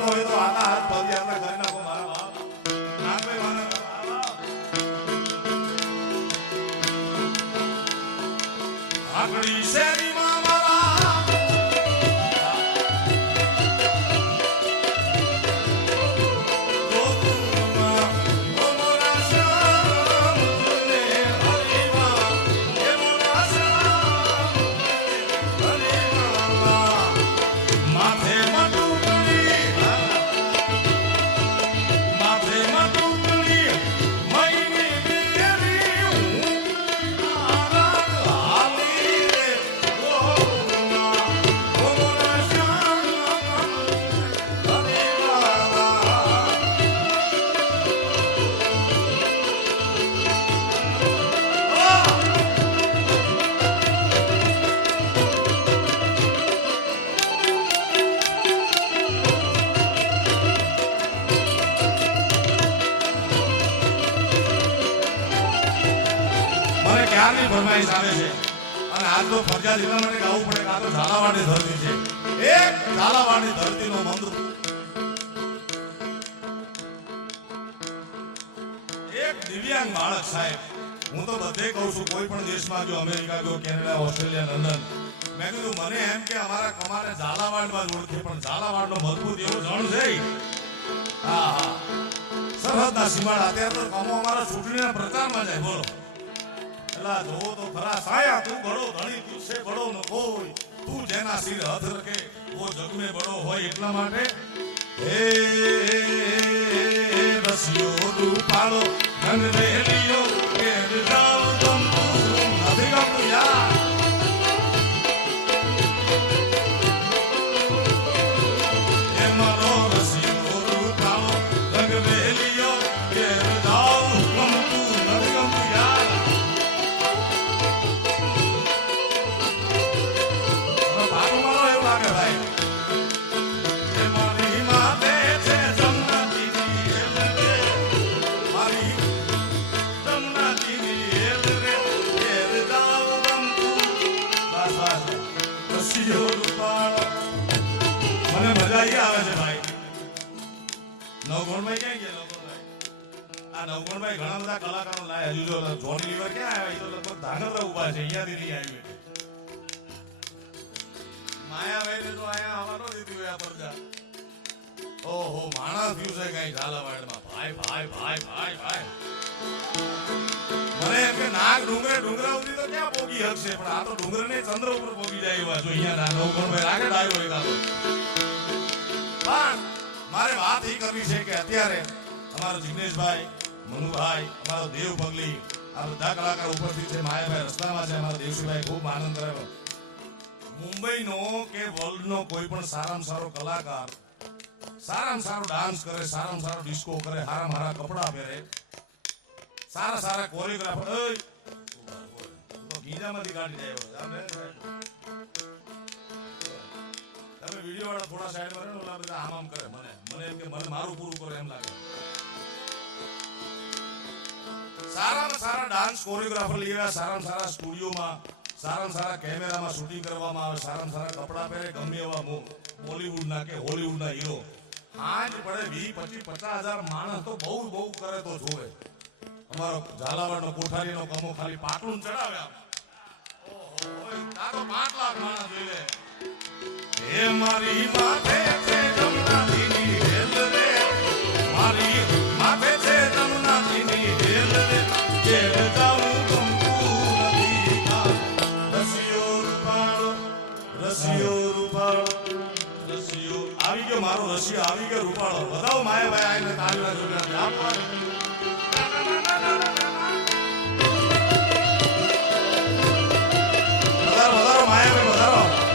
હોય તો આના હાથ પગિયાના કરી નાખો મારા બાપ નાગભાઈ મારા આકડી શેરીમાં મારા ફરમાઈશ આવે છે અને આજ તો ફરજિયાત એટલા માટે ગાવું પડે કે આ તો ઝાલાવાડની ધરતી છે એક ઝાલાવાડની ધરતીનો મંત્ર એક દિવ્યાંગ બાળક સાહેબ હું તો બધે કહું છું કોઈ પણ દેશમાં જો અમેરિકા જો કેનેડા ઓસ્ટ્રેલિયા લંડન મેં કીધું મને એમ કે અમારા કમારે ઝાલાવાડમાં જ ઓળખે પણ ઝાલાવાડનો મજબૂત એવો જણ છે હા હા સરહદના સીમાડા અત્યારે તો કમો અમારા ચૂંટણીના પ્રચારમાં જાય બોલો એલા જો તો ખરા સાયા તું બડો ધણી તુસે બડો ન કોઈ તું જેના સિર હથ રખે વો જગ મે બડો હોય એટલા માટે હે રસિયો રૂપાળો રંગ રેલિયો કે જાવ તમ તું નથી ગમતું યાર એ મારો રસિયો રૂપાળો રંગ રેલિયો કે જાવ તમ તું નથી ગમતું યાર મને મજા આવે છે ભાઈ નવગુણભાઈ ક્યાં ગયા નવગુણભાઈ આ નવગુણભાઈ ઘણા બધા કલાકારો લાયા હજુ જો જોની લીવર ક્યાં આવ્યા એ તો લગભગ ધાંગધ્રા ઉભા છે અહીંયાથી નહીં આવી માયાભાઈ ને તો અહીંયા અમારો દીધી હોય પરજા ઓહો માણસ થયું છે કઈ ઝાલાવાડમાં ભાઈ ભાઈ ભાઈ ભાઈ ભાઈ મને એમ કે નાગ ડુંગરે ડુંગરા સુધી તો ક્યાં પોગી હકશે પણ આ તો ડુંગર ને ચંદ્ર ઉપર પોગી જાય એવા જો અહીંયા ના નવગુણભાઈ આગળ આવ્યો હોય કાતો પણ મારે વાત એ કરવી છે કે અત્યારે અમારો જિગ્નેશભાઈ મનુભાઈ અમારો દેવ પગલી આ બધા કલાકાર ઉપસ્થિત છે માયાભાઈ રસ્તામાં છે અમારો દેવસીભાઈ ખૂબ આનંદ કરાવ્યો મુંબઈનો કે વર્લ્ડનો કોઈ પણ સારામાં સારો કલાકાર સારામાં સારો ડાન્સ કરે સારામાં સારો ડિસ્કો કરે સારામાં સારા કપડા પહેરે સારા સારા કોરિયોગ્રાફર ગીજામાંથી કાઢી જાય તમે વિડીયો વાળા થોડા સાઈડ માં ઓલા બધા આમ કરે મને એમ કે મને મારું પૂરું કરે એમ લાગે સારામાં સારા ડાન્સ કોરિયોગ્રાફર લેવા સારામાં સારા સ્ટુડિયોમાં સારામાં સારા કેમેરામાં શૂટિંગ કરવામાં આવે સારામાં સારા કપડા પહેરે ગમે એવા બોલીવુડના કે હોલીવુડના હીરો આજ પડે 20, 25, 50,000 માણસ તો બહુ બહુ કરે તો જોવે અમારો ઝાલાવાડનો કોઠારીનો કમો ખાલી પાટલું ચડાવ્યા ઓહો આ તો 5 લાખ માણસ જોઈ લે હે મારી માથે છે જમનાજીની હેલ રે મારી માથે છે જમનાજીની હેલ રે ઘેર જાઉં આવી ગયો મારો રસિયો આવી ગયો રૂપાળો બધાઓ માયાભાઈ આઈને તાળીના જોડ્યા આપવા વધારો માયાભાઈ વધારો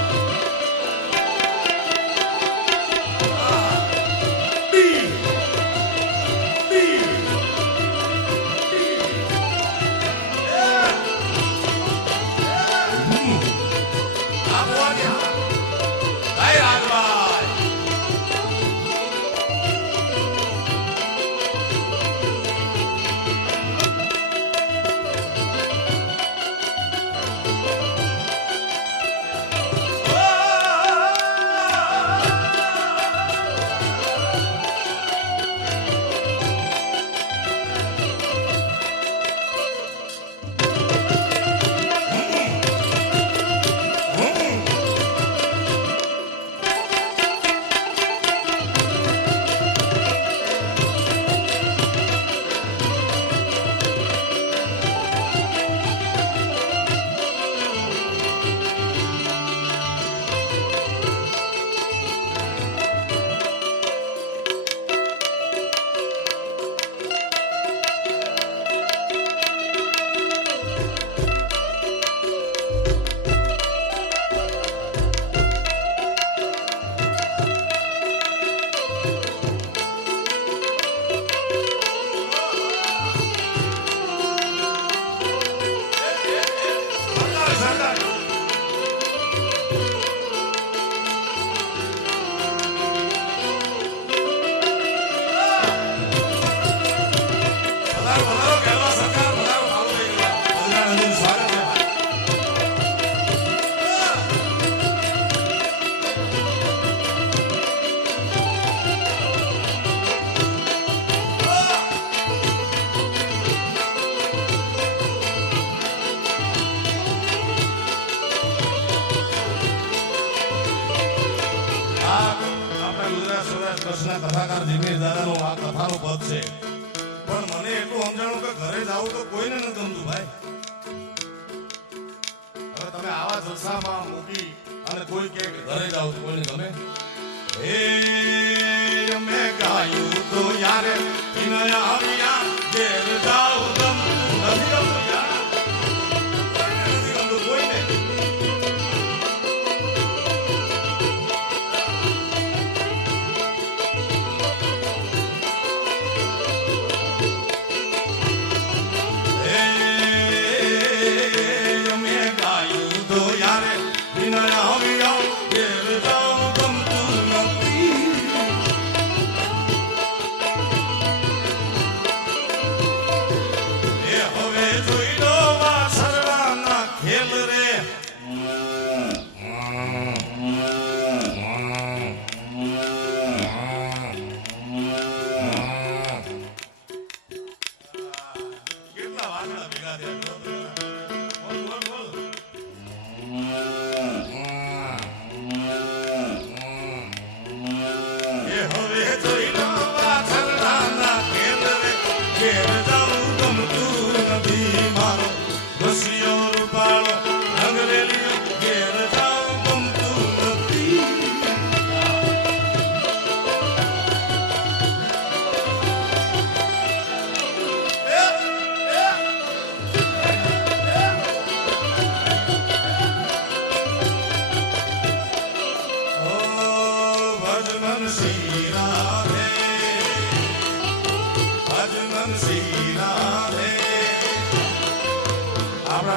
સમાજના કથાકાર જીગ્નેશ દાદાનો આ કથાનો પદ છે. પણ મને એટલું સમજાણું કે ઘરે જાવું તો કોઈને નથી ગમતું ભાઈ. હવે તમે આવા જલસામાં મૂકી અને કોઈ કહે કે ઘરે જાવ તો કોઈને ગમે? હે અમે ગાયું તો યારે વિનય આવ્યા ઘેર જાવ ગમતું નથી ગમતું યાર. કોઈને નથી ગમતું કોઈને.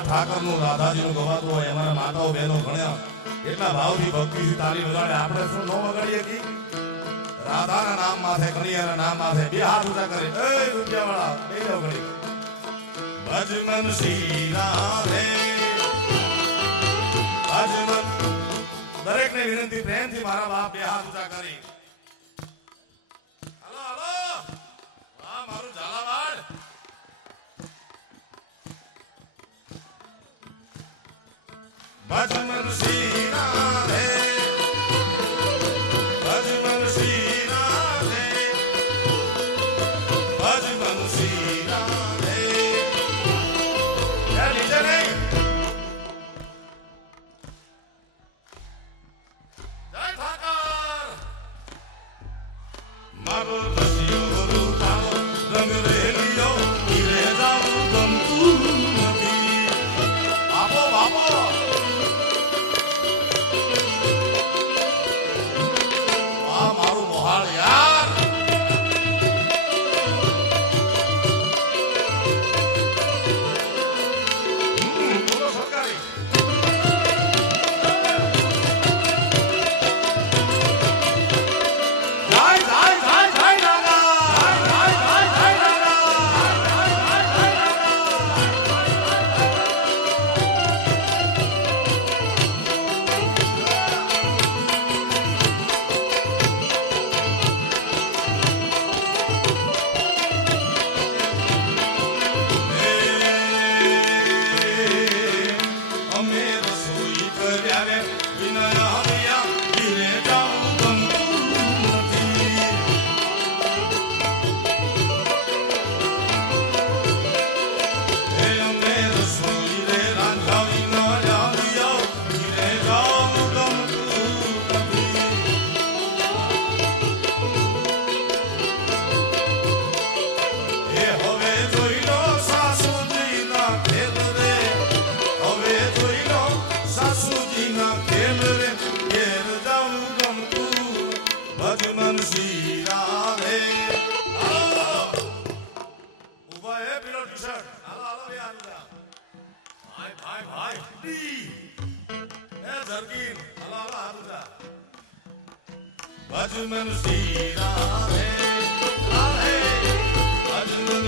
ઠાકરનું રાધાજીનું ગવાતું હોય અમારા માતાઓ બહેનો ભણ્યા એટલા ભાવથી ભક્તિથી તાળી વગાડે. આપણે શું ન વગાડીએ કે રાધાના નામ માથે કનૈયાના નામ માથે બે હાથ ઊંચા કરે. એ રૂપિયાવાળા બે જાવ ઘડી ભજમન શ્રી રાધે ભજમન. દરેકને વિનંતી પ્રેમથી મારા બાપ બે હાથ ઊંચા કરી. હાલો હાલો હા મારું ઝાલાવાડ. ભજમન શ્રી રાધે ભજમન શ્રી રાધે ભજમન શ્રી રાધે. નીચે નહીં. જય ઠાકર. મારો રસિયો રૂપાળો રંગ રેલિયો હીરે જાવું ગમતું નથી. બાપો બાપો ભજમન શ્રી રાધે રાધે ભજમન